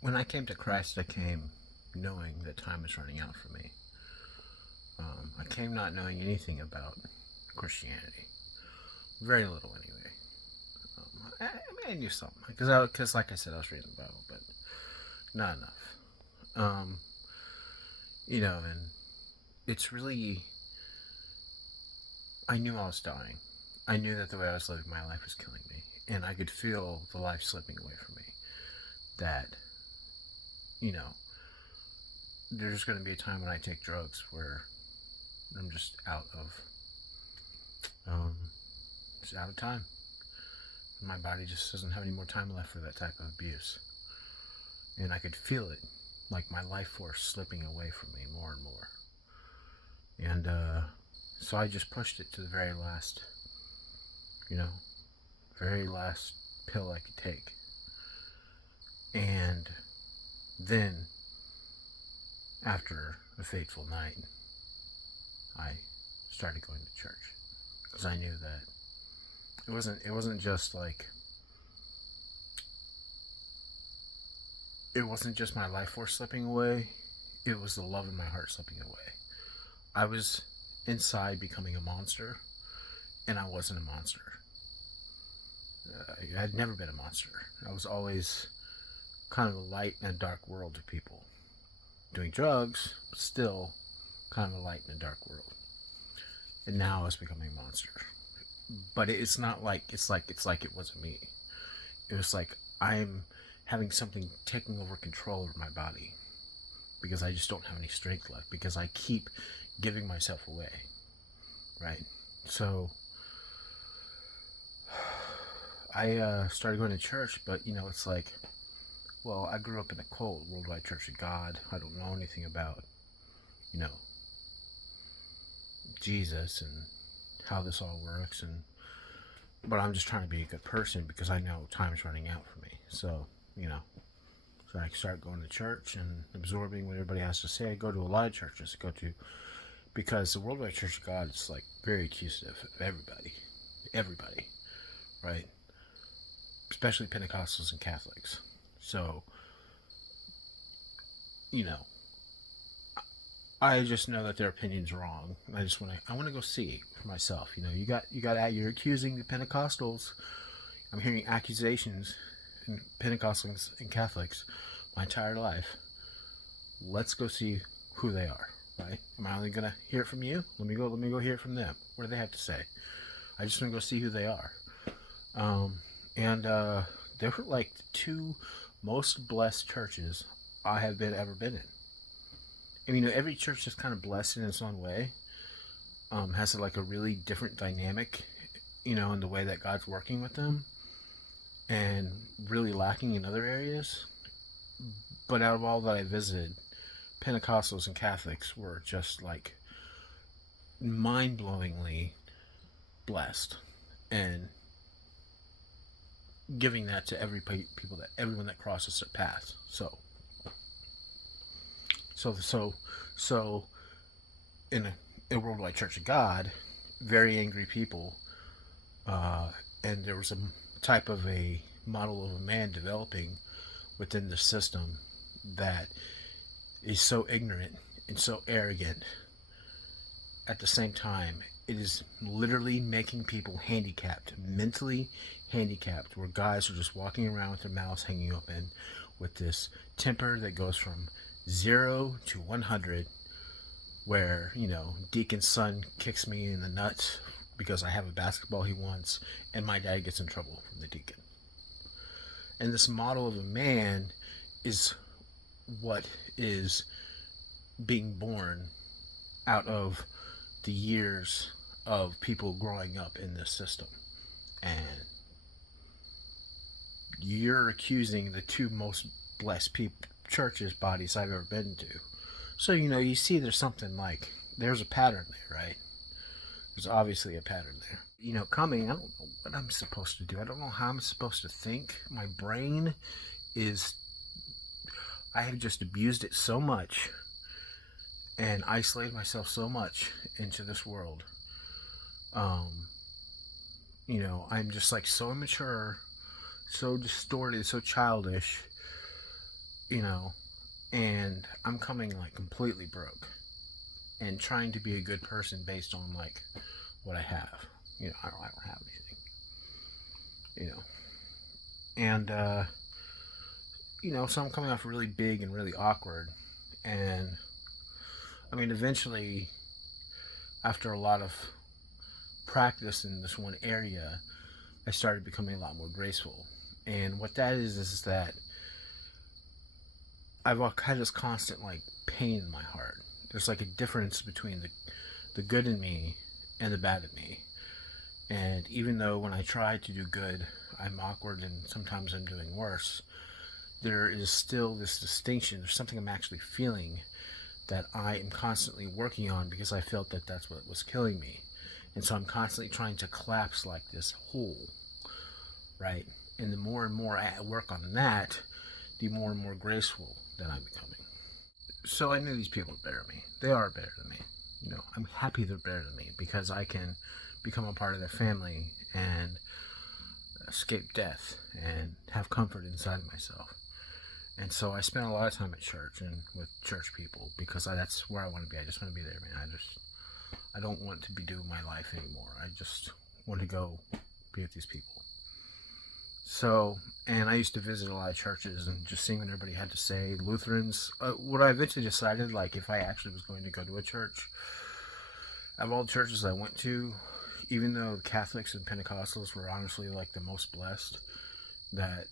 When I came to Christ, I came knowing that time was running out for me. I came not knowing anything about Christianity, very little anyway. I knew something because, like I said, I was reading the Bible, but not enough. Um, and it's really, I knew I was dying. I knew that the way I was living my life was killing me, and I could feel the life slipping away from me. That, you know, there's going to be a time when I take drugs where I'm um, just out of time. My body just doesn't have any more time left for that type of abuse, and I could feel it, like my life force slipping away from me more and more. And so I just pushed it to the very last, you know, very last pill I could take. And then, after a fateful night, I started going to church because I knew that it wasn't just like it wasn't just my life force slipping away. It was the love in my heart slipping away. I was inside becoming a monster, and I wasn't a monster. I had never been a monster. I was always kind of a light in a dark world to people. Doing drugs, but still kind of a light in a dark world. And now I was becoming a monster. But it's not like it's like it wasn't me. It was like I'm having something taking over control of my body because I just don't have any strength left because I keep giving myself away, right? So I started going to church, but it's like, well, I grew up in a cult, Worldwide Church of God. I don't know anything about, you know, Jesus and how this all works, but I'm just trying to be a good person because I know time's running out for me. So, you know, so I start going to church and absorbing what everybody has to say. I go to a lot of churches. Because the Worldwide Church of God is like very accusative of everybody, right? Especially Pentecostals and Catholics. So, you know, I just know that their opinion's wrong. I want to go see for myself. You're accusing the Pentecostals. I'm hearing accusations in Pentecostals and Catholics my entire life. Let's go see who they are. Right? Am I only gonna hear it from you? Let me go hear it from them. What do they have to say? I just want to go see who they are. And they were like the two most blessed churches I have ever been in. I mean, every church is kind of blessed in its own way. Has like a really different dynamic, in the way that God's working with them, and really lacking in other areas. But out of all that I visited, Pentecostals and Catholics were just like mind-blowingly blessed, and giving that to everyone that crosses their path. So in a Worldwide Church of God, very angry people, and there was a type of a model of a man developing within the system that is so ignorant and so arrogant. At the same time, it is literally making people handicapped, mentally handicapped, where guys are just walking around with their mouths hanging open with this temper that goes from 0 to 100, where, Deacon's son kicks me in the nuts because I have a basketball he wants, and my dad gets in trouble from the deacon. And this model of a man is what is being born out of the years of people growing up in this system. And you're accusing the two most blessed churches bodies I've ever been to. So, you see there's a pattern there, right? There's obviously a pattern there. Coming, I don't know what I'm supposed to do. I don't know how I'm supposed to think. My brain I have just abused it so much and isolated myself so much into this world. I'm just like so immature, so distorted, so childish, you know, and I'm coming like completely broke and trying to be a good person based on like what I have. I don't have anything, you know, and so I'm coming off really big and really awkward, and I mean, eventually, after a lot of practice in this one area, I started becoming a lot more graceful. And what that is that I've had this constant like pain in my heart. There's like a difference between the good in me and the bad in me. And even though when I try to do good, I'm awkward and sometimes I'm doing worse, there is still this distinction. There's something I'm actually feeling that I am constantly working on because I felt that that's what was killing me. And so I'm constantly trying to collapse like this hole, right? And the more and more I work on that, the more and more graceful that I'm becoming. So I knew these people were better than me. They are better than me. I'm happy they're better than me because I can become a part of their family and escape death and have comfort inside of myself. And so I spent a lot of time at church and with church people because that's where I want to be. I just want to be there, man. I don't want to be doing my life anymore. I just want to go be with these people. So, and I used to visit a lot of churches and just seeing what everybody had to say. Lutherans, what I eventually decided, like if I actually was going to go to a church, of all the churches I went to, even though Catholics and Pentecostals were honestly like the most blessed, that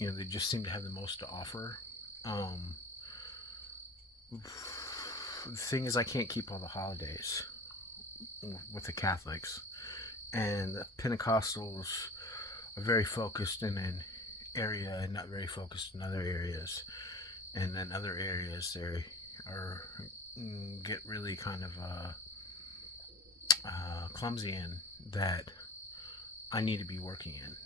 they just seem to have the most to offer. The thing is, I can't keep all the holidays with the Catholics, and the Pentecostals are very focused in an area and not very focused in other areas, and then other areas they are get really kind of clumsy in that I need to be working in.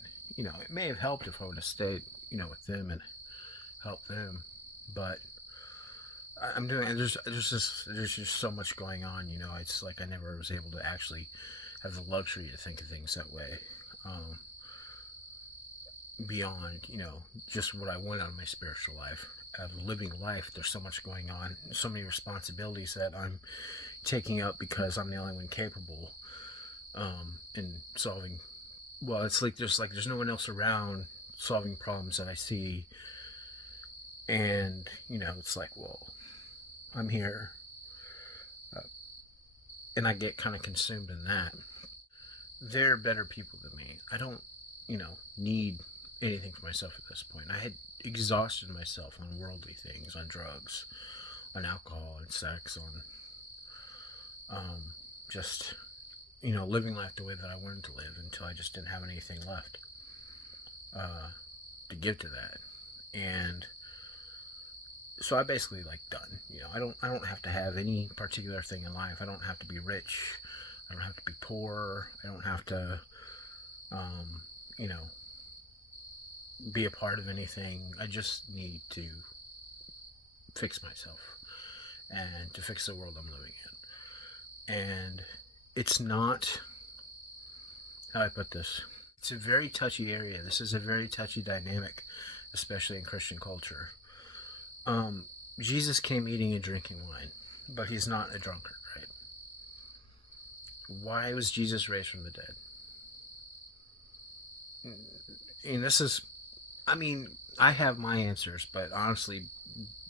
It may have helped if I would have stayed, with them and helped them, but I'm doing. There's just so much going on. It's like I never was able to actually have the luxury to think of things that way. Beyond, just what I want out of my spiritual life, of living life. There's so much going on, so many responsibilities that I'm taking up because I'm the only one capable in solving. Well, it's like there's no one else around solving problems that I see, and it's like, well, I'm here, and I get kind of consumed in that. They're better people than me. I don't, need anything for myself at this point. I had exhausted myself on worldly things, on drugs, on alcohol, and sex, on just living life the way that I wanted to live until I just didn't have anything left to give to that. And so I basically like done. I don't have to have any particular thing in life. I don't have to be rich. I don't have to be poor. I don't have to, be a part of anything. I just need to fix myself and to fix the world I'm living in. And it's not, how do I put this? It's a very touchy area. This is a very touchy dynamic, especially in Christian culture. Jesus came eating and drinking wine, but he's not a drunkard, right? Why was Jesus raised from the dead? And this is, I have my answers, but honestly,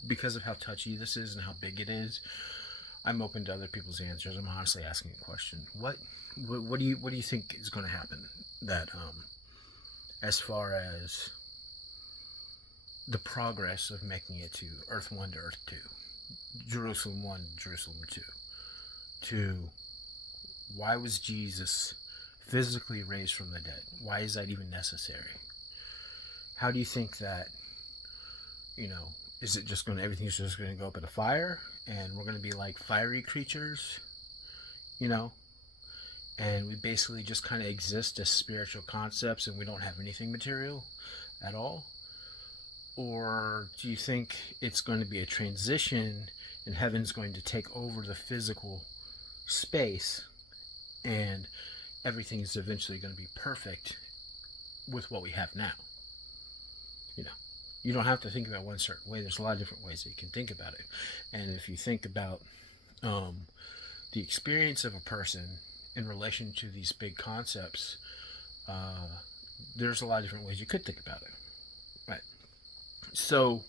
because of how touchy this is and how big it is, I'm open to other people's answers. I'm honestly asking a question. What do you think is going to happen? That as far as the progress of making it to Earth 1 to Earth 2, Jerusalem 1, Jerusalem 2, to why was Jesus physically raised from the dead? Why is that even necessary? How do you think that, is it just going to, everything's just going to go up in a fire and we're going to be like fiery creatures, and we basically just kind of exist as spiritual concepts and we don't have anything material at all? Or do you think it's going to be a transition and heaven's going to take over the physical space and everything is eventually going to be perfect with what we have now? You don't have to think about one certain way. There's a lot of different ways that you can think about it. And if you think about um, the experience of a person in relation to these big concepts, uh, there's a lot of different ways you could think about it. Right. So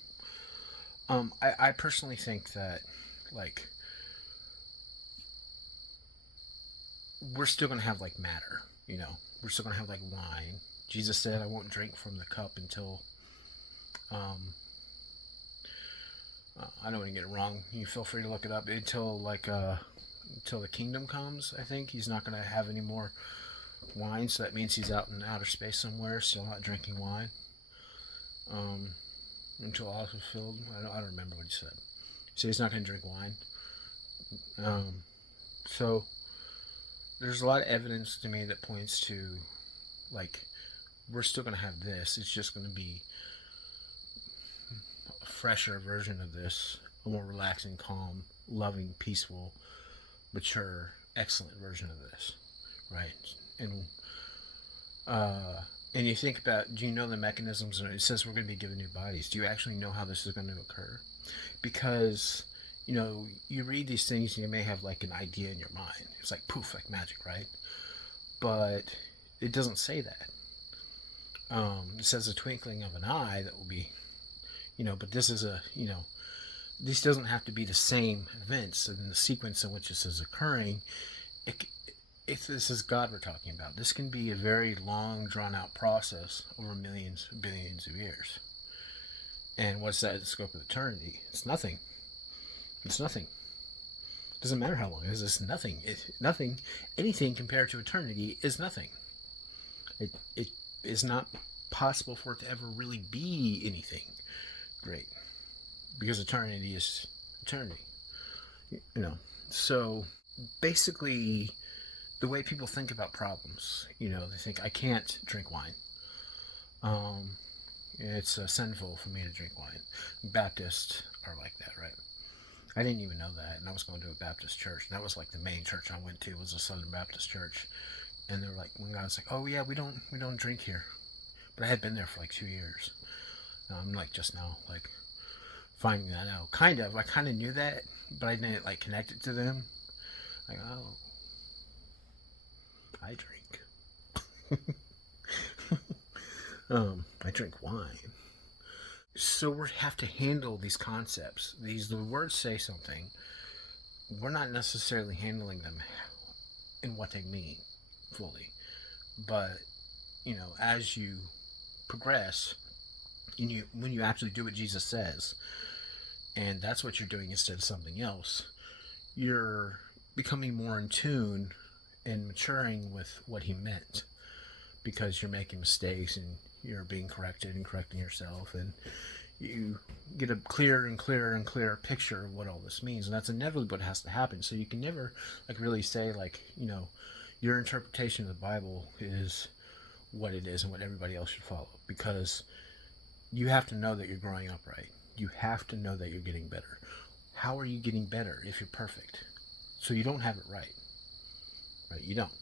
I personally think that, like, we're still going to have, like, matter, you know? We're still going to have, like, wine. Jesus said, I won't drink from the cup until, um, I don't want to get it wrong. You feel free to look it up. Until the kingdom comes, I think. He's not going to have any more wine, so that means he's out in outer space somewhere, still not drinking wine. Um, until all is fulfilled. I don't remember what he said. So he's not going to drink wine. So there's a lot of evidence to me that points to, like, we're still going to have this. It's just going to be a fresher version of this, a more relaxing, calm, loving, peaceful, mature, excellent version of this, right? And uh, and you think about, do you know the mechanisms? It says we're going to be given new bodies. Do you actually know how this is going to occur? Because, you know, you read these things and you may have, like, an idea in your mind. It's like poof, like magic, right? But it doesn't say that. It says a twinkling of an eye that will be, you know, but this is this doesn't have to be the same events in the sequence in which this is occurring. It, if this is God we're talking about, this can be a very long, drawn-out process over millions, billions of years. And what's that in the scope of eternity? It's nothing. It's nothing. It doesn't matter how long it is. It's nothing. Nothing. Anything compared to eternity is nothing. It is not possible for it to ever really be anything great, because eternity is eternity. You know. So basically, the way people think about problems, you know, they think, I can't drink wine. It's sinful for me to drink wine. Baptists are like that, right? I didn't even know that, and I was going to a Baptist church, and that was like the main church I went to was a Southern Baptist church, and they were like, one guy was like, "Oh yeah, we don't drink here," but I had been there for like 2 years. And I'm like just now like finding that out. I kind of knew that, but I didn't like connect it to them. Like, oh, I drink. I drink wine. So we have to handle these concepts. The words say something. We're not necessarily handling them in what they mean fully, but you know, as you progress, when you actually do what Jesus says, and that's what you're doing instead of something else, you're becoming more in tune and maturing with what he meant, because you're making mistakes and you're being corrected and correcting yourself, and you get a clearer and clearer and clearer picture of what all this means, and that's inevitably what has to happen. So you can never like really say, like, you know, your interpretation of the Bible is what it is and what everybody else should follow, because you have to know that you're growing up right. You have to know that you're getting better. How are you getting better if you're perfect? So you don't have it right. Right? You don't.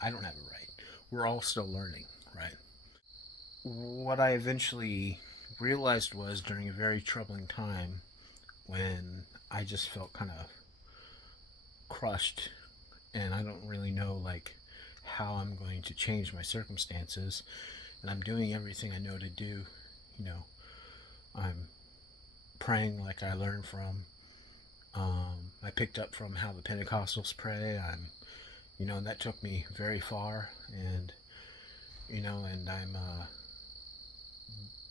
I don't have it right. We're all still learning, right? What I eventually realized was, during a very troubling time when I just felt kind of crushed and I don't really know like how I'm going to change my circumstances, and I'm doing everything I know to do, you know, I'm praying like I learned from, I picked up from how the Pentecostals pray. And that took me very far, and I'm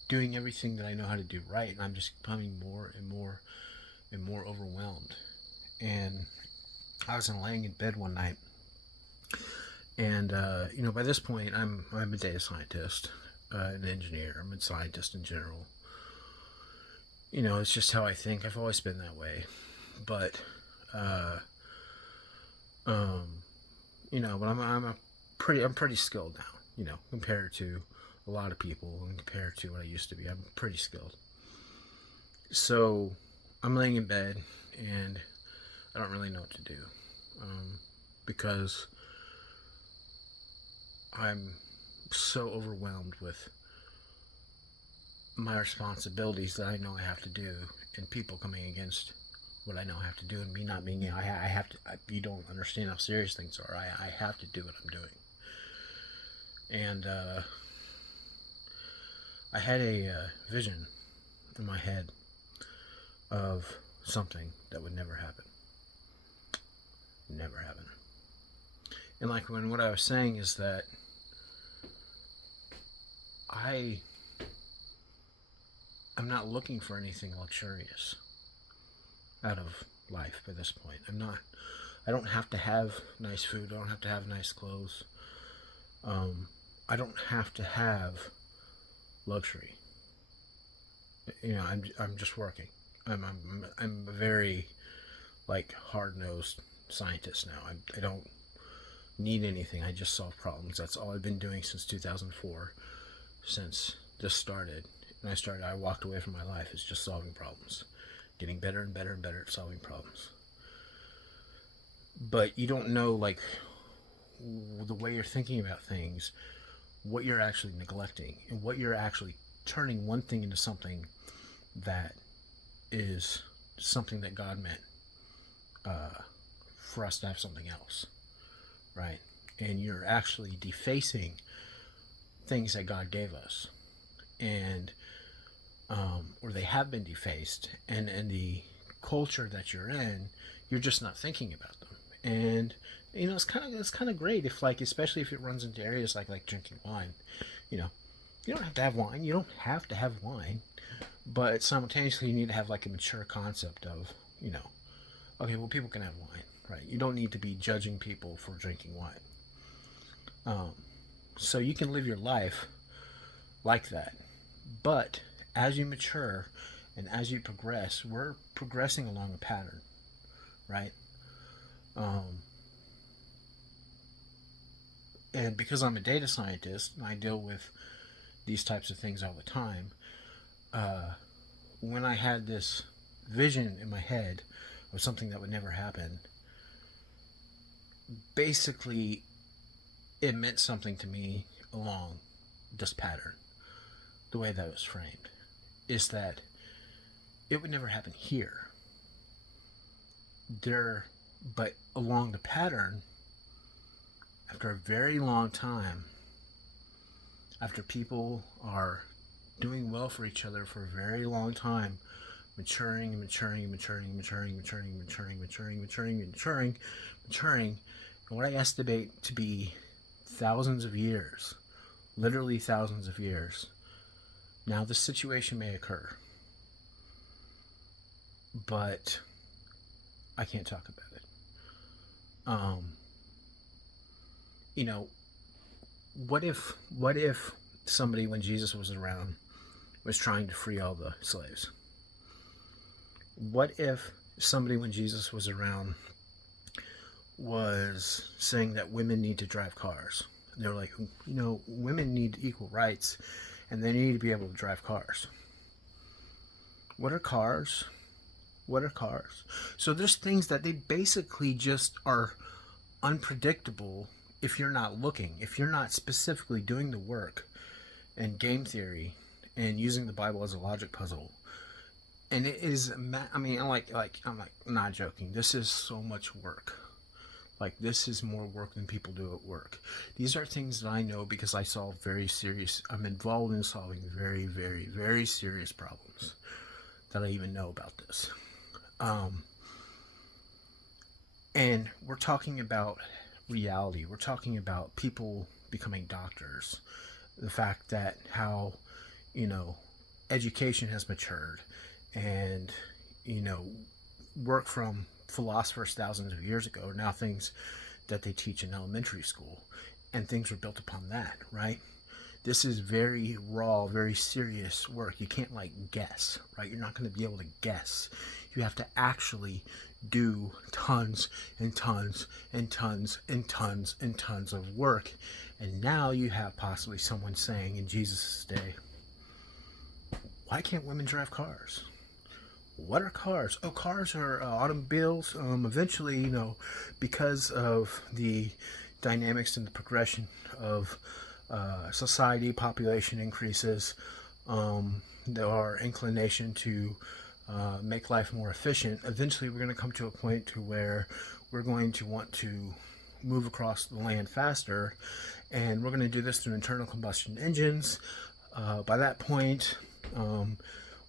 doing everything that I know how to do right, and I'm just becoming more and more and more overwhelmed. And I was laying in bed one night, and by this point, I'm a data scientist, an engineer. I'm a scientist in general. It's just how I think. I've always been that way, but but I'm pretty skilled now. Compared to a lot of people and compared to what I used to be, I'm pretty skilled. So I'm laying in bed and I don't really know what to do, because I'm so overwhelmed with my responsibilities that I know I have to do, and people coming against what I know I have to do, and me not being, I have to, you don't understand how serious things are. I have to do what I'm doing. And I had a vision in my head of something that would never happen. Never happen. And like when what I was saying is that I'm not looking for anything luxurious out of life by this point. I don't have to have nice food. I don't have to have nice clothes. I don't have to have luxury. I'm just working. I'm a very like hard-nosed scientist now. I don't need anything. I just solve problems. That's all I've been doing since 2004, since this started. When I walked away from my life. It's just solving problems, getting better and better and better at solving problems. But you don't know, like, the way you're thinking about things, what you're actually neglecting, and what you're actually turning one thing into something that is something that God meant for us to have something else, right? And you're actually defacing things that God gave us, and or they have been defaced, and the culture that you're in, you're just not thinking about them. And it's kind of great if, like, especially if it runs into areas like drinking wine. You don't have to have wine. You don't have to have wine, but simultaneously you need to have like a mature concept of, okay, well, people can have wine, right? You don't need to be judging people for drinking wine. So you can live your life like that, but as you mature and as you progress, we're progressing along a pattern, right? And because I'm a data scientist and I deal with these types of things all the time, when I had this vision in my head of something that would never happen, basically it meant something to me along this pattern. The way that it was framed is that it would never happen here. But along the pattern, after a very long time, after people are doing well for each other for a very long time, maturing and maturing and maturing and maturing and maturing and maturing, maturing, maturing, and maturing, and what I estimate to be thousands of years, literally thousands of years. Now, this situation may occur, but I can't talk about it. What if somebody, when Jesus was around, was trying to free all the slaves? What if somebody, when Jesus was around, was saying that women need to drive cars? And they're like, women need equal rights, and they need to be able to drive cars. What are cars? What are cars? So there's things that they basically just are unpredictable if you're not looking, if you're not specifically doing the work and game theory and using the Bible as a logic puzzle. And it is, I'm not joking. This is so much work. Like, this is more work than people do at work. These are things that I know because I'm involved in solving very, very, very serious problems that I even know about this. And we're talking about reality. We're talking about people becoming doctors. The fact that how, education has matured, and, work from philosophers thousands of years ago are now things that they teach in elementary school, and things were built upon that, right? This is very raw, very serious work. You can't guess, right? You're not going to be able to guess. You have to actually do tons and tons and tons and tons and tons of work. And now you have possibly someone saying in Jesus' day, why can't women drive cars? What are cars? Oh, cars are automobiles. Eventually, because of the dynamics and the progression of society, population increases, our inclination to make life more efficient, eventually we're going to come to a point to where we're going to want to move across the land faster, and we're going to do this through internal combustion engines. By that point,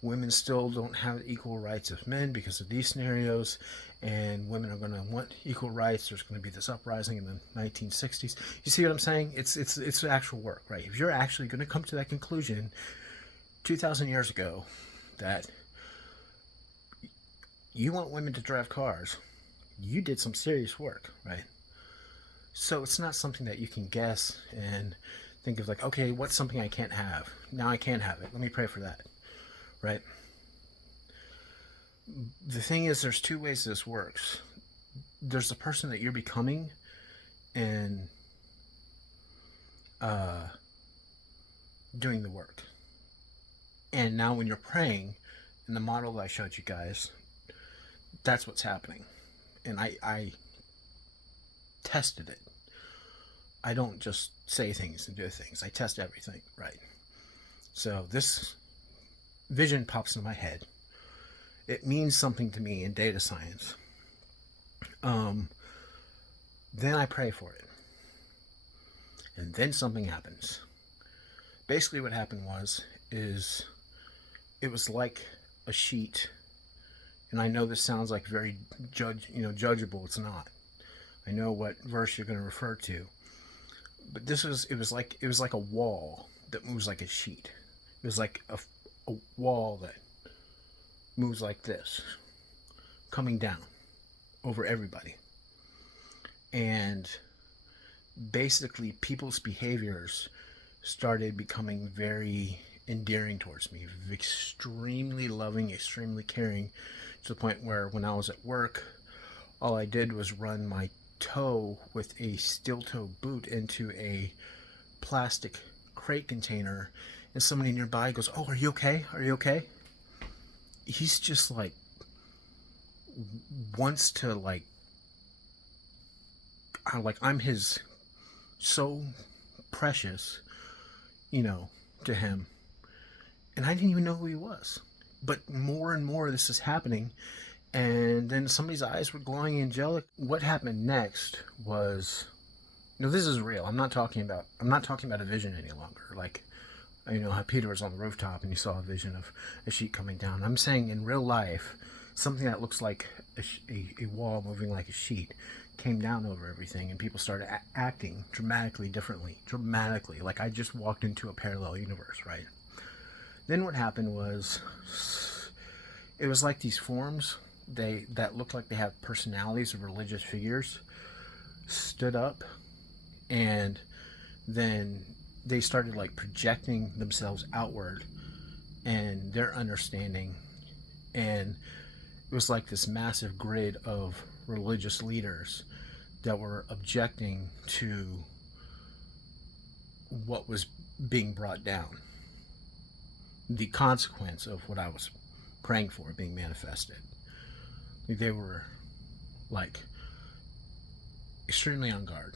women still don't have equal rights as men because of these scenarios, and women are going to want equal rights. There's going to be this uprising in the 1960s. You see what I'm saying? It's actual work, right? If you're actually going to come to that conclusion 2,000 years ago that you want women to drive cars, you did some serious work, right? So it's not something that you can guess and think of like, okay, what's something I can't have? Now I can't have it. Let me pray for that, right? The thing is, there's two ways this works. There's the person that you're becoming, and doing the work. And now when you're praying, in the model that I showed you guys, that's what's happening. And I tested it. I don't just say things and do things. I test everything, right? So this vision pops into my head. It means something to me in data science. Then I pray for it. And then something happens. Basically what happened is it was like a sheet. And I know this sounds like very judgeable. It's not. I know what verse you're going to refer to. But it was like a wall that moves like a sheet. It was like a wall that moves like this, coming down over everybody. And basically people's behaviors started becoming very endearing towards me, extremely loving, extremely caring, to the point where when I was at work, all I did was run my toe with a steel toe boot into a plastic crate container, and somebody nearby goes, "Oh, are you okay? Are you okay?" He's just like wants to I'm his so precious, to him. And I didn't even know who he was. But more and more this is happening, and then somebody's eyes were glowing angelic. What happened next was, this is real. I'm not talking about a vision any longer. Like, how Peter was on the rooftop and he saw a vision of a sheet coming down. I'm saying in real life, something that looks like a wall moving like a sheet came down over everything, and people started acting dramatically differently. Dramatically. Like I just walked into a parallel universe, right? Then what happened was, it was like these forms, that looked like they have personalities of religious figures, stood up, and then they started like projecting themselves outward and their understanding, and it was like this massive grid of religious leaders that were objecting to what was being brought down, the consequence of what I was praying for being manifested. They were like extremely on guard,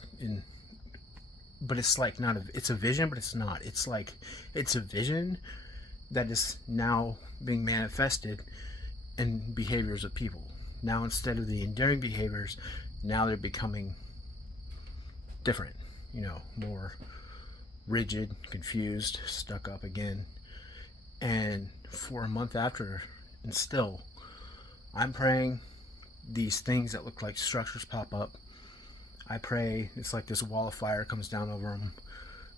but it's like it's a vision, but it's not. It's like it's a vision that is now being manifested in behaviors of people. Now, instead of the endearing behaviors, now they're becoming different, more rigid, confused, stuck up again. And for a month after, and still, I'm praying, these things that look like structures pop up. I pray, it's like this wall of fire comes down over them,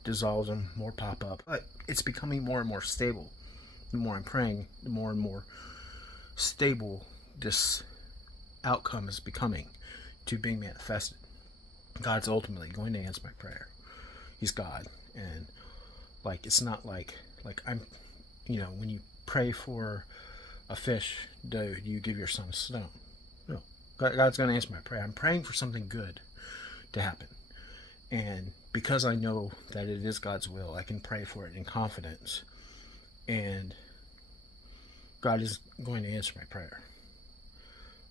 dissolves them, more pop up. But it's becoming more and more stable. The more I'm praying, the more and more stable this outcome is becoming to being manifested. God's ultimately going to answer my prayer. He's God. And it's not like I'm, when you pray for a fish, do you give your son a stone? No. God's going to answer my prayer. I'm praying for something good to happen. And because I know that it is God's will, I can pray for it in confidence. And God is going to answer my prayer.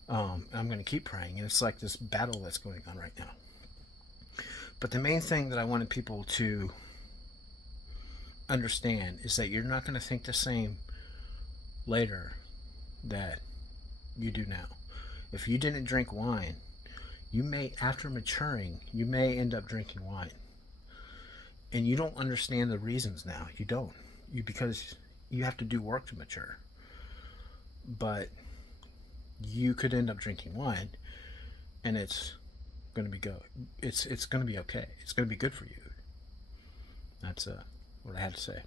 I'm going to keep praying. And it's like this battle that's going on right now. But the main thing that I wanted people to understand is that you're not going to think the same later that you do now. If you didn't drink wine, you may, after maturing, you may end up drinking wine. And you don't understand the reasons now. You don't. Because you have to do work to mature. But you could end up drinking wine, and it's going to be go. It's going to be okay. It's going to be good for you. That's what I had to say.